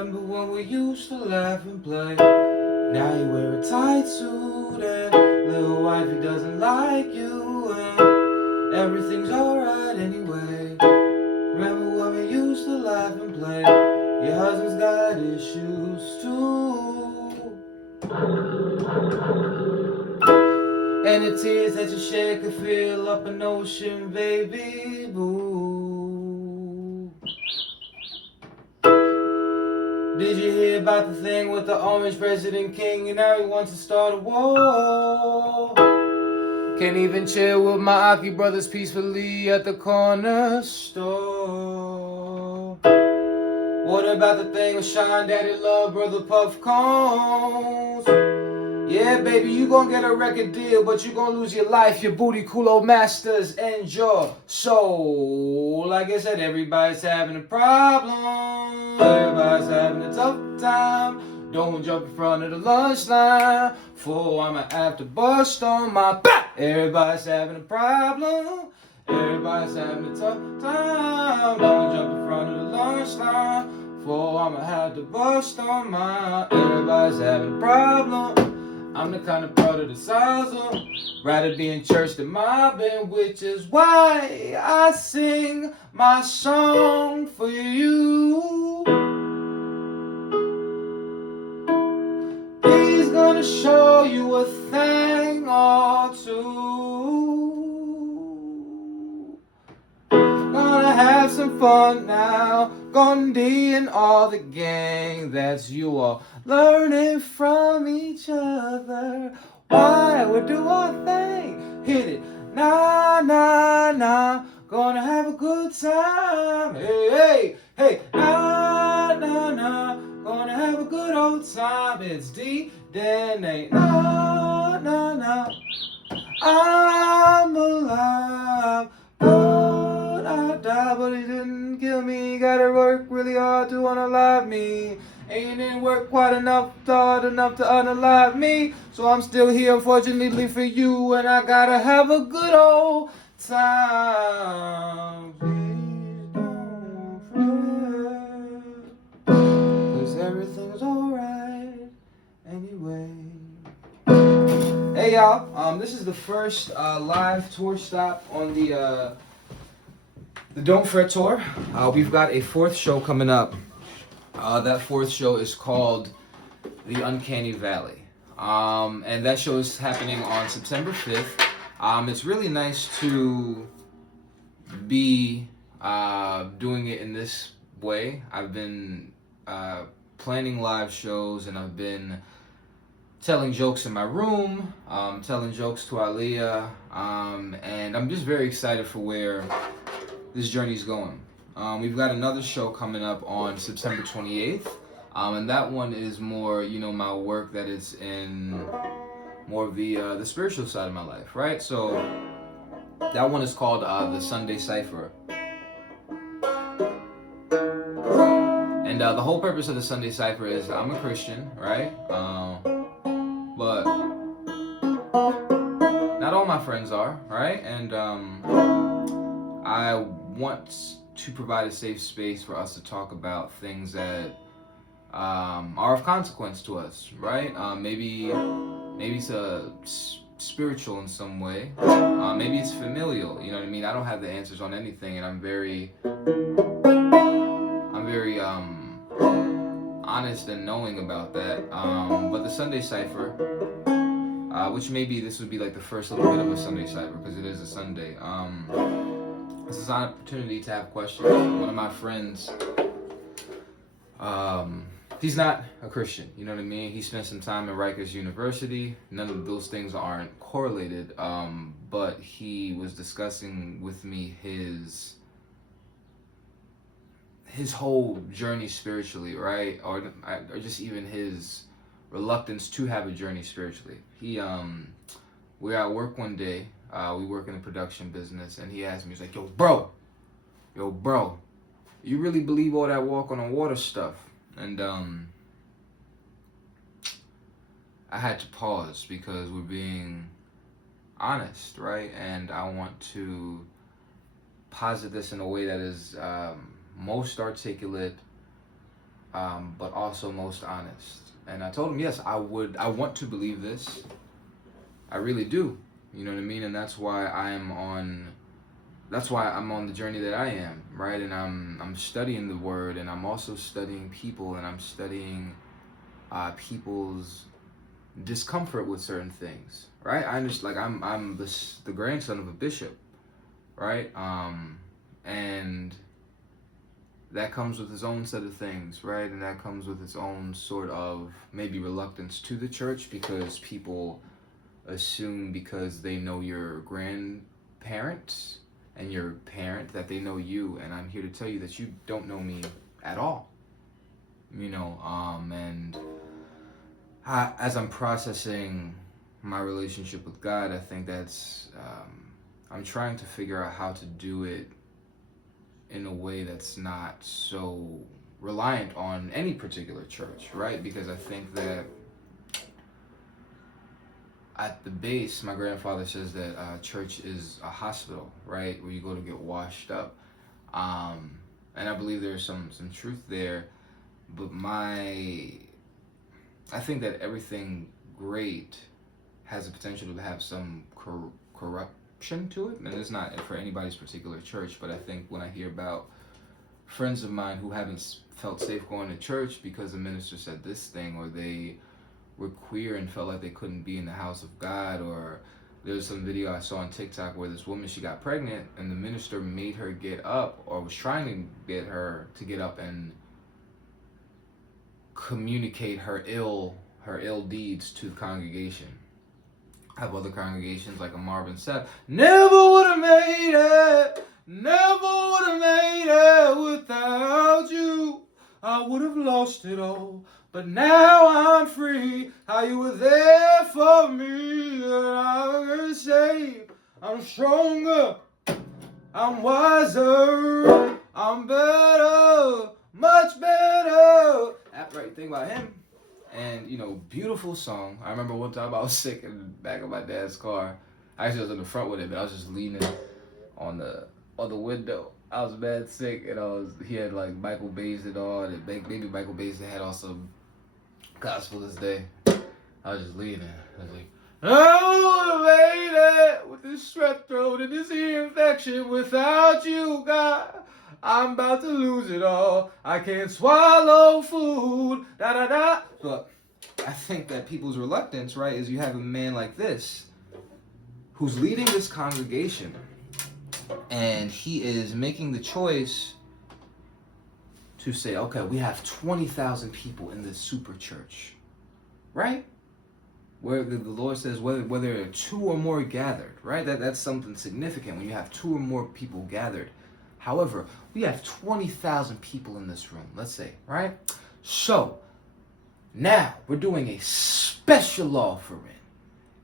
Remember when we used to laugh and play? Now you wear a tight suit and little wifey doesn't like you and everything's alright anyway. Remember when we used to laugh and play? Your husband's got issues too. And the tears that you shed could fill up an ocean, baby boo. Did you hear about the thing with the orange president king and now he wants to start a war? Can't even chill with my Aki brothers peacefully at the corner store. What about the thing with Sean Daddy Love Brother Puff Combs? Yeah, baby, you gon' get a record deal, but you gon' lose your life, your booty, culo masters, and your soul. Like I said, everybody's having a problem. Everybody's having a tough time. Don't jump in front of the lunch line, for I'ma have to bust on my back. Everybody's having a problem. Everybody's having a tough time. Don't jump in front of the lunch line, for I'ma have to bust on my. Everybody's having a problem. I'm the kind of brother that sounds rather be in church than mobbing, which is why I sing my song for you. He's gonna show you a thing or two. Gonna have some fun now. Gandhi and all the gang. That's you all learning from each other. Why we do our thing? Hit it. Nah, nah, nah. Gonna have a good time. Hey, hey, hey. Nah, nah, nah. Gonna have a good old time. It's D-DNA. Nah, nah, nah. I'm alive. Oh, I died, but he didn't kill me. Gotta work really hard to unalive me. Ain't didn't work quite enough, hard enough to unalive me. So I'm still here, unfortunately for you, and I gotta have a good old time. Please don't fret, 'cause everything's alright anyway. Hey y'all, this is the first live tour stop on the Don't Fret tour. We've got a fourth show coming up. That fourth show is called The Uncanny Valley. And that show is happening on September 5th. It's really nice to be doing it in this way. I've been planning live shows and I've been telling jokes in my room, telling jokes to Aliyah, and I'm just very excited for where this journey's going. We've got another show coming up on September 28th, and that one is more, my work that is in more of the spiritual side of my life, right? So that one is called the Sunday Cipher. And the whole purpose of the Sunday Cipher is I'm a Christian, right? But not all my friends are, right? And I want to provide a safe space for us to talk about things that are of consequence to us, right? Maybe it's spiritual in some way. Maybe it's familial. You know what I mean? I don't have the answers on anything, and I'm very honest and knowing about that. But the Sunday Cipher, which maybe this would be like the first little bit of a Sunday Cipher because it is a Sunday. This is an opportunity to have questions. One of my friends, he's not a Christian, you know what I mean? He spent some time at Rikers University. None of those things aren't correlated, but he was discussing with me his whole journey spiritually, right? Or just even his reluctance to have a journey spiritually. We were at work one day. We work in the production business, and he asked me, he's like, yo, bro, you really believe all that walk on the water stuff? And I had to pause because we're being honest, right? And I want to posit this in a way that is most articulate but also most honest. And I told him, yes, I want to believe this. I really do. You know what I mean? And that's why I'm on the journey that I am, right? And I'm studying the word, and I'm also studying people, and I'm studying people's discomfort with certain things, right? I understand, like I'm the grandson of a bishop, right? And that comes with its own set of things, right? And that comes with its own sort of maybe reluctance to the church, because people assume because they know your grandparents and your parent that they know you, and I'm here to tell you that you don't know me at all. And as I'm processing my relationship with God, I think that's I'm trying to figure out how to do it in a way that's not so reliant on any particular church, right? Because I think that at the base, my grandfather says that church is a hospital, right, where you go to get washed up, and I believe there's some truth there. But I think that everything great has the potential to have some corruption to it, and it's not for anybody's particular church. But I think when I hear about friends of mine who haven't felt safe going to church because the minister said this thing, or they were queer and felt like they couldn't be in the house of God, or there was some video I saw on TikTok where this woman, she got pregnant and the minister made her get up, or was trying to get her to get up and communicate her ill deeds to the congregation. I have other congregations like a Marvin said, never would have made it without you. I would have lost it all, but now I'm free. How you were there for me, and I'm saved. I'm stronger, I'm wiser, I'm better, much better. That right thing about him. And, beautiful song. I remember one time I was sick in the back of my dad's car. Actually, I was in the front with it, but I was just leaning on the window. I was mad sick, and he had like Michael Basin on, and maybe Michael Basin had on some gospel this day. I was just leaning. I was like, I would have made it with this strep throat and this ear infection without you, God. I'm about to lose it all. I can't swallow food. Da da da. But I think that people's reluctance, right, is you have a man like this who's leading this congregation, and he is making the choice to say, okay, we have 20,000 people in this super church, right? Where the Lord says whether two or more gathered, right? That's something significant when you have two or more people gathered. However, we have 20,000 people in this room, let's say, right? So, now we're doing a special offering.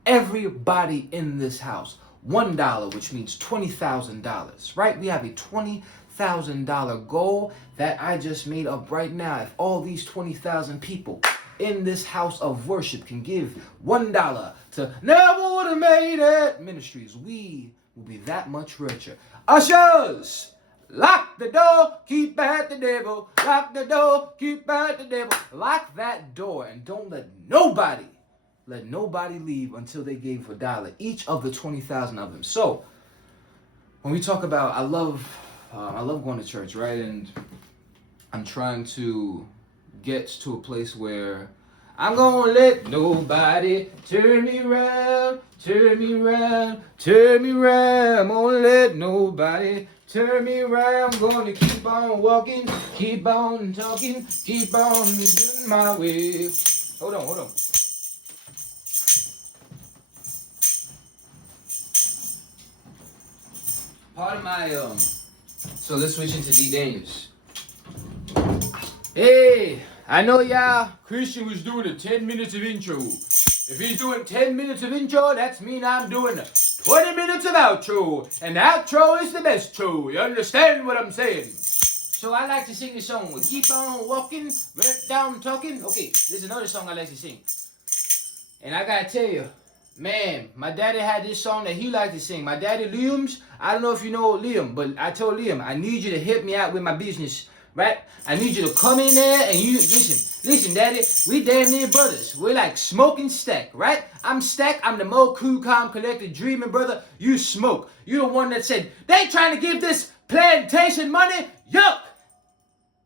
Everybody in this house, $1, which means $20,000, right? We have a $20,000 goal that I just made up right now. If all these 20,000 people in this house of worship can give $1 to Never Would Have Made It Ministries, we will be that much richer. Ushers, lock the door, keep at the devil. Lock the door, keep at the devil. Lock that door and don't let nobody leave until they gave $1, each of the 20,000 of them. So, when we talk about, I love going to church, right? And I'm trying to get to a place where I'm gonna let nobody turn me around, turn me around, turn me around. I'm gonna let nobody turn me around. I'm gonna keep on walking, keep on talking, keep on doing my way. Hold on. Part of my, so let's switch into D. Daniels. Hey, I know y'all, Christian was doing a 10 minutes of intro. If he's doing 10 minutes of intro, that's mean I'm doing 20 minutes of outro. And the outro is the best show. You understand what I'm saying? So I like to sing the song, we keep on walking, right down talking. Okay, there's another song I like to sing. And I gotta tell you, man, my daddy had this song that he liked to sing. My daddy, Liam's, I don't know if you know Liam, but I told Liam, I need you to help me out with my business. right? I need you to come in there and you listen, daddy, we damn near brothers. We're like Smoke and Stack, right? I'm Stack, I'm the more cool, calm, collected, dreaming brother. You Smoke. You the one that said, they trying to give this plantation money? Yuck!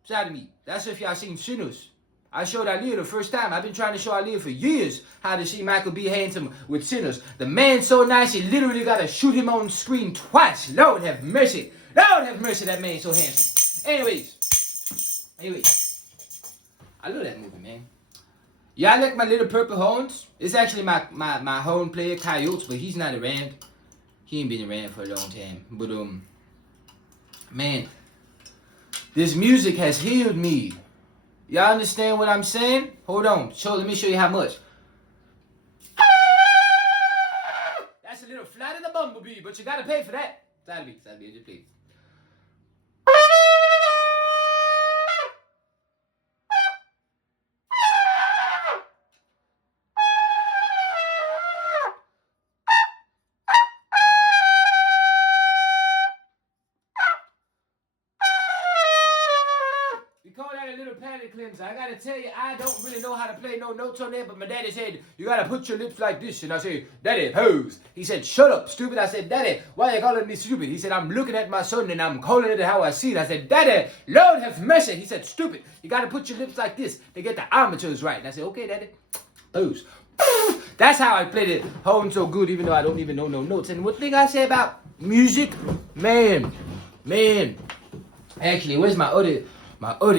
Shout to me. That's if y'all seen Sinners. I showed Aaliyah the first time. I've been trying to show Aaliyah for years how to see Michael B. Handsome with Sinners. The man's so nice, you literally got to shoot him on screen twice. Lord have mercy. Lord have mercy, that man's so handsome. Anyways. I love that movie, man. Y'all like my little purple horns? It's actually my horn player, Coyotes, but he's not around. He ain't been around for a long time. But, man, this music has healed me. Y'all understand what I'm saying? Hold on. Let me show you how much. That's a little flat in the bumblebee, but you gotta pay for that. Side B, just please. I gotta tell you, I don't really know how to play no notes on there, but my daddy said, you gotta put your lips like this. And I said, Daddy, hose. He said, shut up, stupid. I said, Daddy, why are you calling me stupid? He said, I'm looking at my son and I'm calling it how I see it. I said, Daddy, Lord have mercy. He said, stupid. You gotta put your lips like this to get the armatures right. And I said, okay, Daddy. Hose. That's how I played it home so good, even though I don't even know no notes. And one thing I say about music, man. Actually, where's my other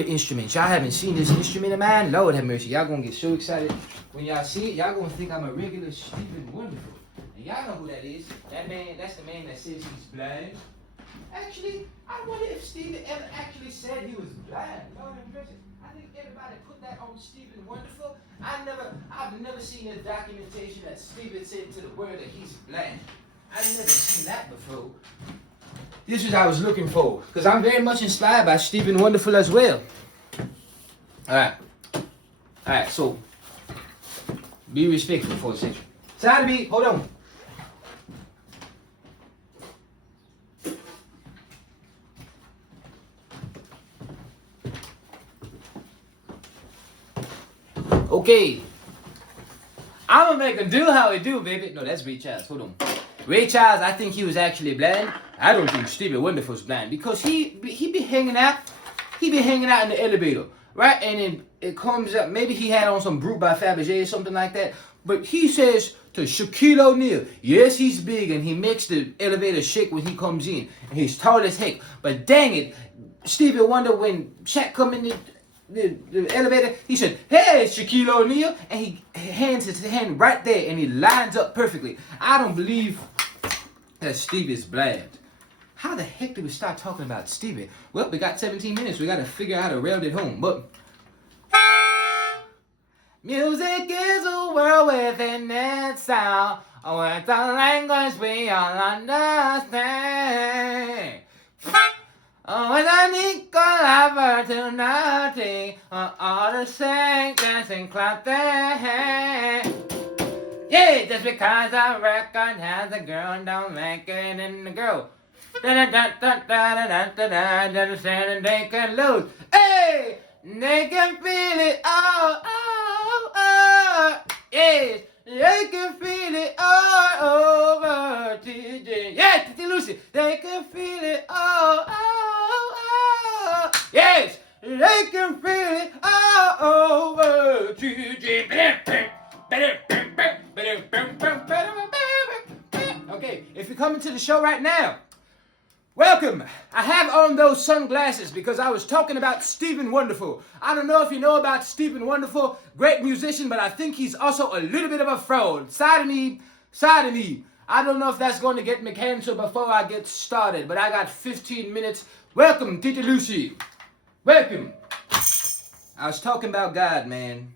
instruments? Y'all haven't seen this instrument of mine? Lord have mercy. Y'all gonna get so excited when y'all see it. Y'all gonna think I'm a regular Stephen Wonderful. And y'all know who that is. That man, that's the man that says he's blind. Actually, I wonder if Stephen ever actually said he was blind. Lord have mercy. I think everybody put that on Stephen Wonderful. I've never seen a documentation that Stephen said to the world that he's blind. I've never seen that before. This is what I was looking for, because I'm very much inspired by Stephen Wonderful as well. Alright, so be respectful for a second. Side B, hold on. Okay. I'm gonna make him do how he do, baby. No, that's Ray Charles. Hold on. Ray Charles, I think he was actually blind. I don't think Stevie Wonderful's blind because he be hanging out. He be hanging out in the elevator, right? And then it comes up. Maybe he had on some Brute by Fabergé or something like that. But he says to Shaquille O'Neal, yes, he's big and he makes the elevator shake when he comes in. And he's tall as heck. But dang it, Stevie Wonder, when Shaq come in the elevator, he said, hey, Shaquille O'Neal. And he hands his hand right there and he lines up perfectly. I don't believe that Stevie's blind. How the heck did we start talking about Stevie? Well, we got 17 minutes. We got to figure out how to rail it home. But music is a world within itself. With the language we all understand. When I collaborate to nothing, all the same, dance and clap their hands. Yeah, just because a record has a girl, don't make it in the girl. Understand they can lose. Hey, they can feel it. Oh. Yes, they can feel it all over TJ. Yeah, TJ Lucy. They can feel it all. Yes, they can feel it all over TJ. Okay, if you're coming to the show right now, welcome. I have on those sunglasses because I was talking about Stephen Wonderful. I don't know if you know about Stephen Wonderful, great musician, but I think he's also a little bit of a fraud. Side of me. I don't know if that's going to get me canceled before I get started, but I got 15 minutes. Welcome, Tita Lucy. Welcome. I was talking about God, man.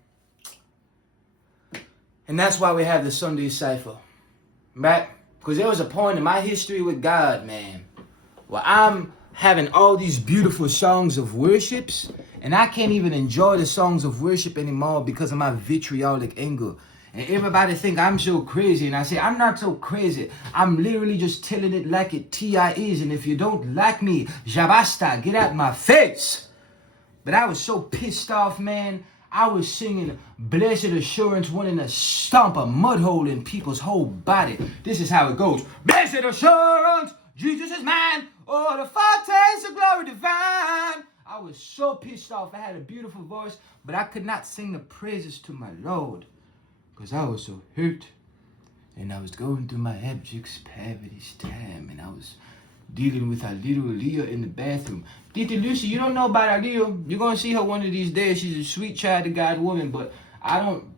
And that's why we have the Sunday Cypher, right? Because there was a point in my history with God, man, where I'm having all these beautiful songs of worships, and I can't even enjoy the songs of worship anymore because of my vitriolic anger. And everybody think I'm so crazy, and I say, I'm not so crazy. I'm literally just telling it like it T.I. is, and if you don't like me, jabasta, get out my face. But I was so pissed off, man. I was singing Blessed Assurance, wanting to stomp a mud hole in people's whole body. This is how it goes. Blessed Assurance, Jesus is mine. Oh, the foretaste of glory divine. I was so pissed off. I had a beautiful voice, but I could not sing the praises to my Lord because I was so hurt. And I was going through my abject poverty's time, and I was dealing with our little Leah in the bathroom. Tita Lucy, you don't know about our Leah. You're going to see her one of these days. She's a sweet child of God woman, but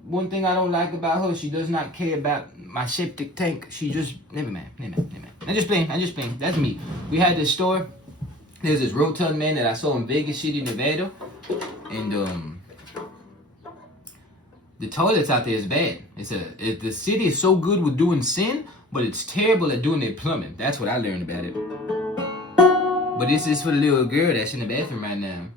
one thing I don't like about her, she does not care about my septic tank. She just, never mind. I'm just playing. That's me. We had this store. There's this rotund man that I saw in Vegas City, Nevada, and the toilets out there is bad. The city is so good with doing sin, but it's terrible at doing their plumbing. That's what I learned about it. But this is for the little girl that's in the bathroom right now.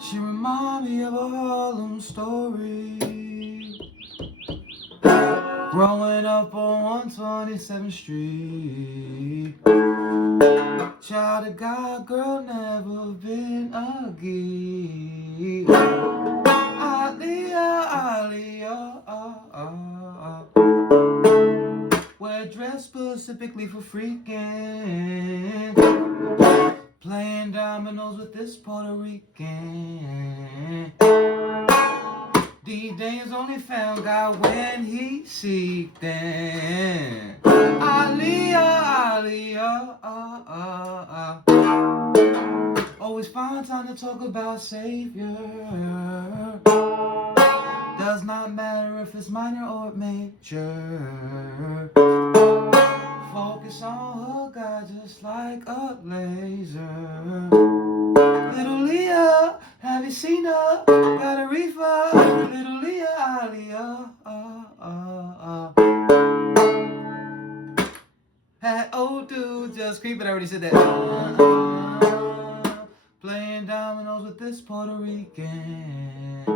She remind me of a Harlem story. Growing up on 127th Street. Child of God, girl, never been a geek. Wear dress specifically for freaking. Playing dominoes with this Puerto Rican. These days only found God when he seeked them. Always find time to talk about Savior. Does not matter if it's minor or major. Focus on her, God, just like a laser. Little Leah, have you seen her? Got a reefer. Little Leah, That old dude just creeping. I already said that. Playing dominoes with this Puerto Rican.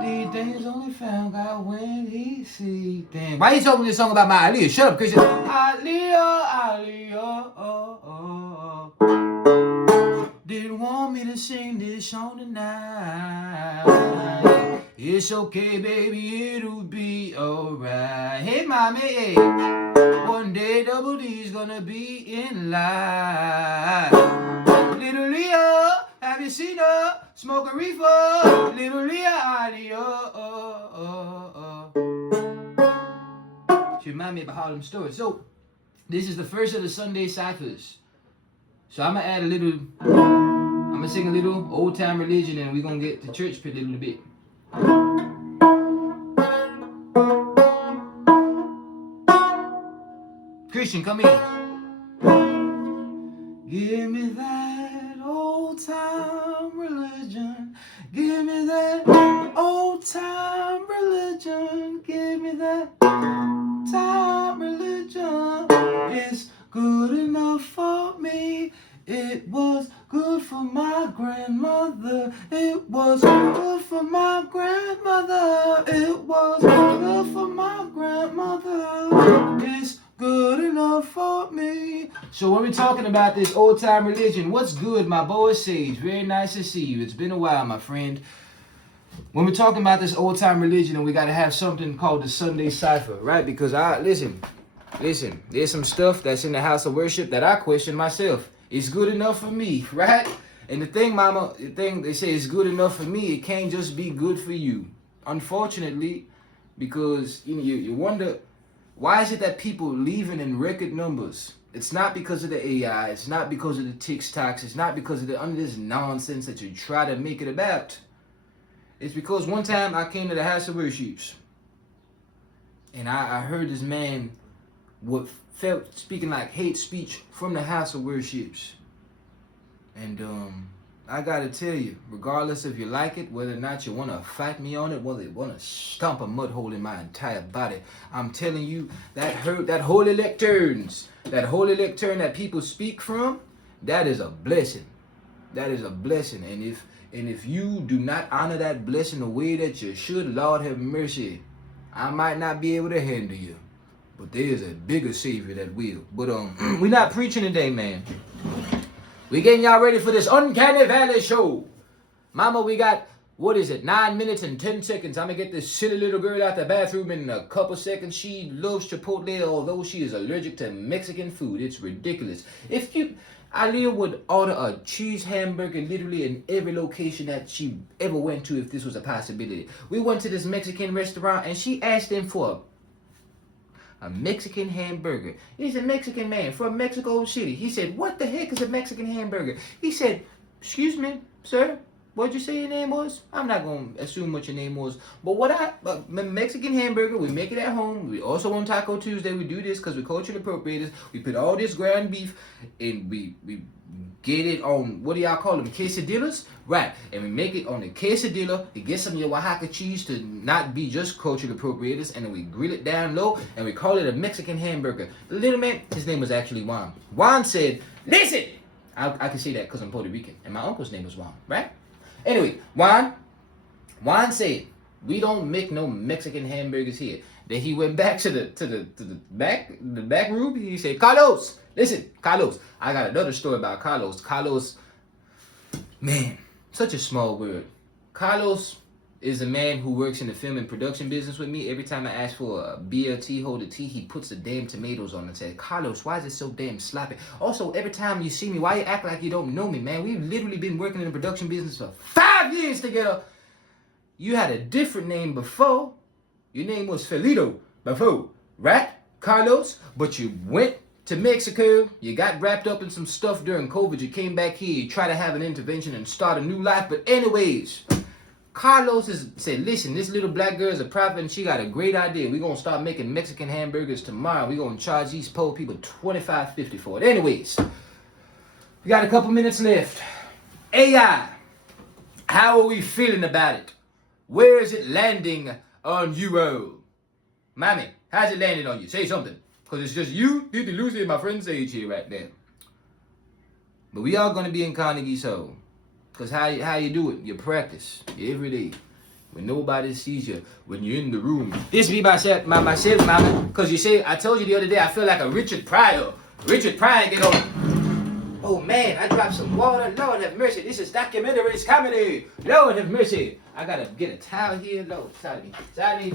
These days only found God when he see them. Why you talking this song about my Aliyah? Shut up, Christian. Aliyah. Didn't want me to sing this song tonight. It's okay, baby, it'll be alright. Hey, mommy, hey. One day Double D's gonna be in line. Little Leah, have you seen her? Smoke a reefer. Little Leah, She remind me of a Harlem story. So, this is the first of the Sunday ciphers. So I'm gonna sing a little old time religion, and we're gonna get to church for a little bit. Christian, come here. Give me that old time religion. Give me that old time religion. Give me that time religion. It's good enough for me. It was good for my grandmother. It was good for my grandmother. It was good for my grandmother. It's good enough for me. So when we're talking about this old time religion, what's good, my boy Sage? Very nice to see you. It's been a while, my friend. When we're talking about this old time religion, and we got to have something called the Sunday Cipher, right? Because listen, there's some stuff that's in the house of worship that I question myself. It's good enough for me, right? And the thing they say is good enough for me, it can't just be good for you. Unfortunately, because you wonder, why is it that people leaving in record numbers? It's not because of the AI. It's not because of the TikToks. It's not because of this nonsense that you try to make it about. It's because one time I came to the house of worships, and I heard this man felt speaking like hate speech from the house of worships. And I gotta tell you, regardless if you like it, whether or not you want to fight me on it, whether you want to stomp a mud hole in my entire body, I'm telling you, that holy lecterns that holy lectern that people speak from, that is a blessing. That is a blessing. And if you do not honor that blessing the way that you should, Lord have mercy. I might not be able to handle you. But there is a bigger Savior that will. But we're not preaching today, man. We're getting y'all ready for this Uncanny Valley show. Mama, we got, 9 minutes and 10 seconds. I'm going to get this silly little girl out the bathroom in a couple seconds. She loves Chipotle, although she is allergic to Mexican food. It's ridiculous. Aaliyah would order a cheese hamburger literally in every location that she ever went to if this was a possibility. We went to this Mexican restaurant and she asked them for a Mexican hamburger. He's a Mexican man from Mexico City. He said, "What the heck is a Mexican hamburger?" He said, "Excuse me, sir. What'd you say your name was?" I'm not going to assume what your name was. But Mexican hamburger, we make it at home. We also on Taco Tuesday, we do this because we're culturally appropriators. We put all this ground beef and we get it on, what do y'all call them, quesadillas? Right. And we make it on the quesadilla. We get some of your Oaxaca cheese to not be just culturally appropriators. And then we grill it down low and we call it a Mexican hamburger. The little man, his name was actually Juan. Juan said, "Listen." I can say that because I'm Puerto Rican. And my uncle's name was Juan, right? Anyway, Juan said, "We don't make no Mexican hamburgers here." Then he went back to the back room. He said, "Carlos, listen, Carlos, I got another story about Carlos." Carlos, man, such a small word. Carlos is a man who works in the film and production business with me. Every time I ask for a BLT, hold a T, he puts the damn tomatoes on and says, "Carlos, why is it so damn sloppy?" Also, every time you see me, why you act like you don't know me, man? We've literally been working in the production business for 5 years together. You had a different name before. Your name was Felito before, right, Carlos? But you went to Mexico. You got wrapped up in some stuff during COVID. You came back here. You tried to have an intervention and start a new life. But anyways, Carlos said, "Listen, this little black girl is a prophet and she got a great idea. We're going to start making Mexican hamburgers tomorrow. We're going to charge these poor people $25.50 for it." Anyways, we got a couple minutes left. AI, how are we feeling about it? Where is it landing on you all? Mommy, how's it landing on you? Say something. Because it's just you, Didi Lucy, and my friend Sage here right now. But we are going to be in Carnegie's Hall. Because how you do it? You practice every day. When nobody sees you. When you're in the room. This be myself, mama. Because you say, I told you the other day, I feel like a Richard Pryor. Richard Pryor get on. Oh man, I dropped some water. Lord have mercy. This is documentary comedy. Lord have mercy. I got to get a towel here. Lord, side me. Everybody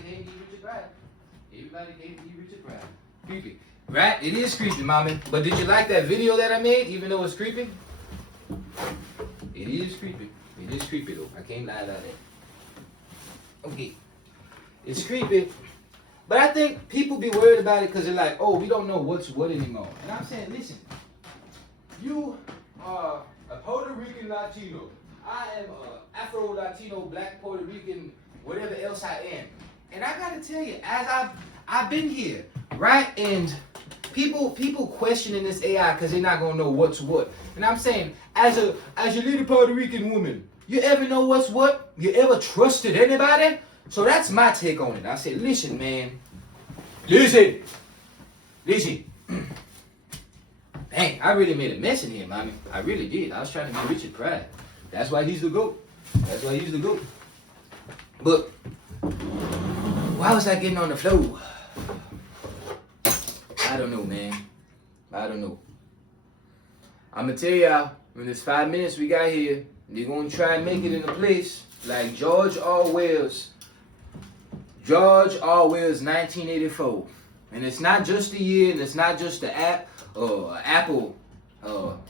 can't be Richard Pryor. Everybody can't be Richard Pryor. Creepy. Right? It is creepy, mommy. But did you like that video that I made, even though it's creepy? It is creepy. It is creepy, though. I can't lie about that. Okay. It's creepy. But I think people be worried about it because they're like, "Oh, we don't know what's what anymore." And I'm saying, listen. You are a Puerto Rican Latino. I am a Afro-Latino, Black Puerto Rican, whatever else I am. And I gotta tell you, as I've been here, right? And people questioning this AI because they're not gonna know what's what. And I'm saying, as a little Puerto Rican woman, you ever know what's what? You ever trusted anybody? So that's my take on it. I said, listen, man. Listen. Dang, I really made a mess in here, mommy. I really did. I was trying to be Richard Pryor. That's why he's the GOAT. But why was I getting on the floor? I don't know, man. I don't know. I'm going to tell y'all, in this 5 minutes we got here, they're going to try and make it in a place like George Orwell's 1984. And it's not just the year, and it's not just the Apple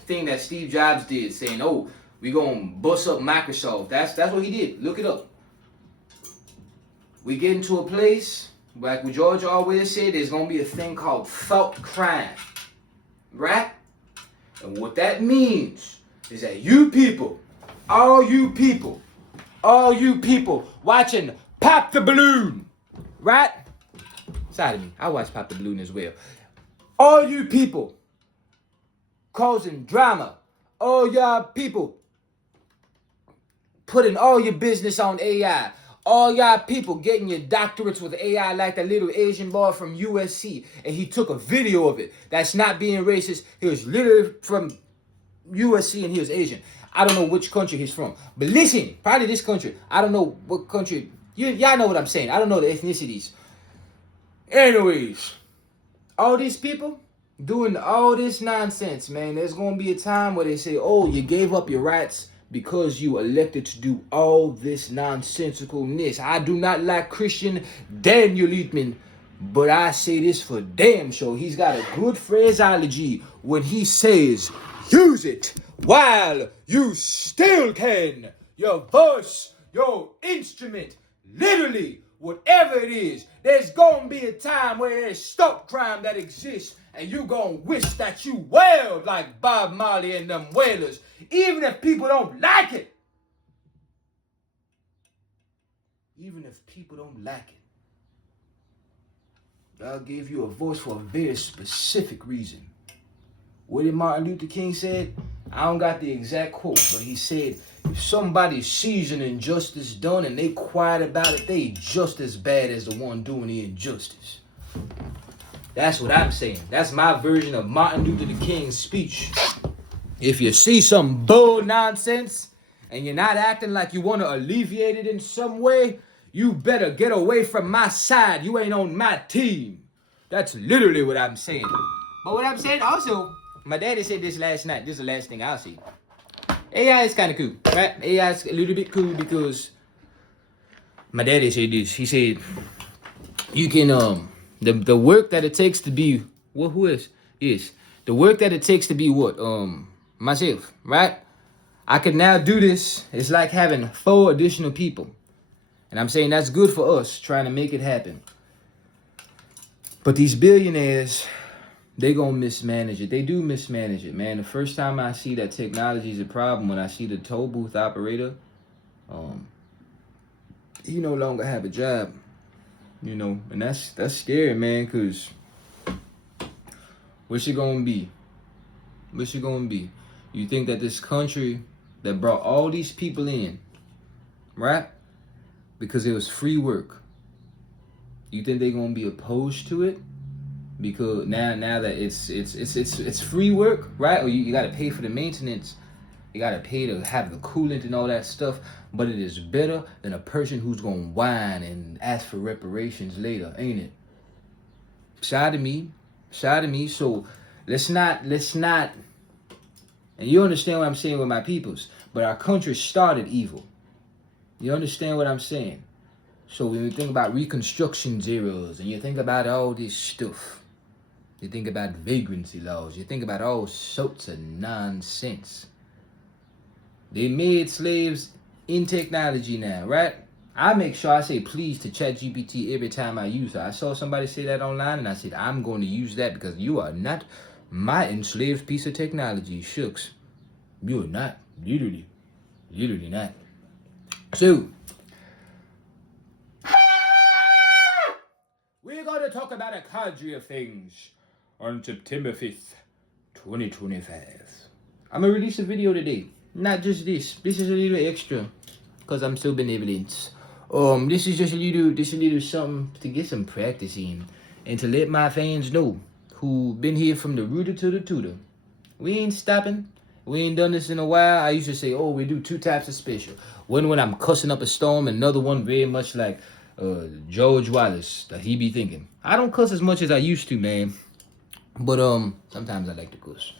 thing that Steve Jobs did, saying, "Oh, we're going to bust up Microsoft." That's what he did. Look it up. We get into a place, like what George Orwell said, there's going to be a thing called thought crime. Right? And what that means is that all you people watching Pop the Balloon, right? Side of me, I watch Pop the Balloon as well. All you people causing drama, all y'all people putting all your business on AI, All y'all people getting your doctorates with AI like that little Asian boy from USC, and he took a video of it. That's not being racist. He was literally from USC and he was Asian. I don't know which country he's from. But listen, probably this country. I don't know what country. Y'all know what I'm saying. I don't know the ethnicities. Anyways, all these people doing all this nonsense, man. There's going to be a time where they say, oh, you gave up your rights because you elected to do all this nonsensicalness. I do not like Christian Daniel Liebman, but I say this for damn sure. He's got a good phraseology when he says, use it while you still can. Your voice, your instrument, literally, whatever it is, there's gonna be a time where there's stop crime that exists, and you gonna wish that you wailed like Bob Marley and them wailers, even if people don't like it. Even if people don't like it. God gave you a voice for a very specific reason. What did Martin Luther King said? I don't got the exact quote, but he said, if somebody sees an injustice done and they quiet about it, they just as bad as the one doing the injustice. That's what I'm saying. That's my version of Martin Luther King's speech. If you see some bull nonsense and you're not acting like you want to alleviate it in some way, you better get away from my side. You ain't on my team. That's literally what I'm saying. But what I'm saying also, my daddy said this last night. This is the last thing I'll say. AI is kind of cool, right? AI is a little bit cool because my daddy said this. He said, you can, the work that it takes to be, what, who is? Yes. The work that it takes to be what? Myself, right? I can now do this. It's like having 4 additional people. And I'm saying that's good for us trying to make it happen. But these billionaires, they gonna mismanage it. They do mismanage it, man. The first time I see that technology is a problem, when I see the toll booth operator, he no longer have a job, you know, and that's scary, man. Cause what's it gonna be? What's it gonna be? You think that this country that brought all these people in, right? Because it was free work. You think they're gonna be opposed to it? Because now that it's free work, right? Or you gotta pay for the maintenance, you gotta pay to have the coolant and all that stuff. But it is better than a person who's gonna whine and ask for reparations later, ain't it? Shout to me. So let's not. And you understand what I'm saying with my peoples. But our country started evil. You understand what I'm saying? So when you think about Reconstruction zeros and you think about all this stuff, you think about vagrancy laws, you think about all sorts of nonsense. They made slaves in technology now, right? I make sure I say please to ChatGPT every time I use it. I saw somebody say that online and I said, I'm going to use that because you are not my enslaved piece of technology. Shucks. You are not. Literally not. So, we're going to talk about a cadre of things on September 5th, 2025. I'm going to release a video today. Not just this. This is a little extra because I'm so benevolent. This is just a little something to get some practice in and to let my fans know who been here from the rooter to the tutor. We ain't stopping. We ain't done this in a while. I used to say, we do 2 types of special. One when I'm cussing up a storm, another one very much like George Wallace that he be thinking. I don't cuss as much as I used to, man. But sometimes I like to cuss.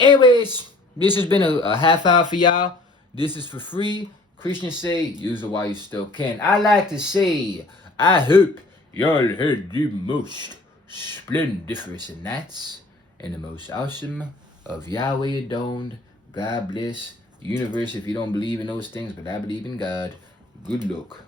Anyways, this has been a half hour for y'all. This is for free. Christians say, use it while you still can. I like to say, I hope y'all had the most splendiferous nights and the most awesome of Yahweh adoned, God bless, universe if you don't believe in those things, but I believe in God. Good luck.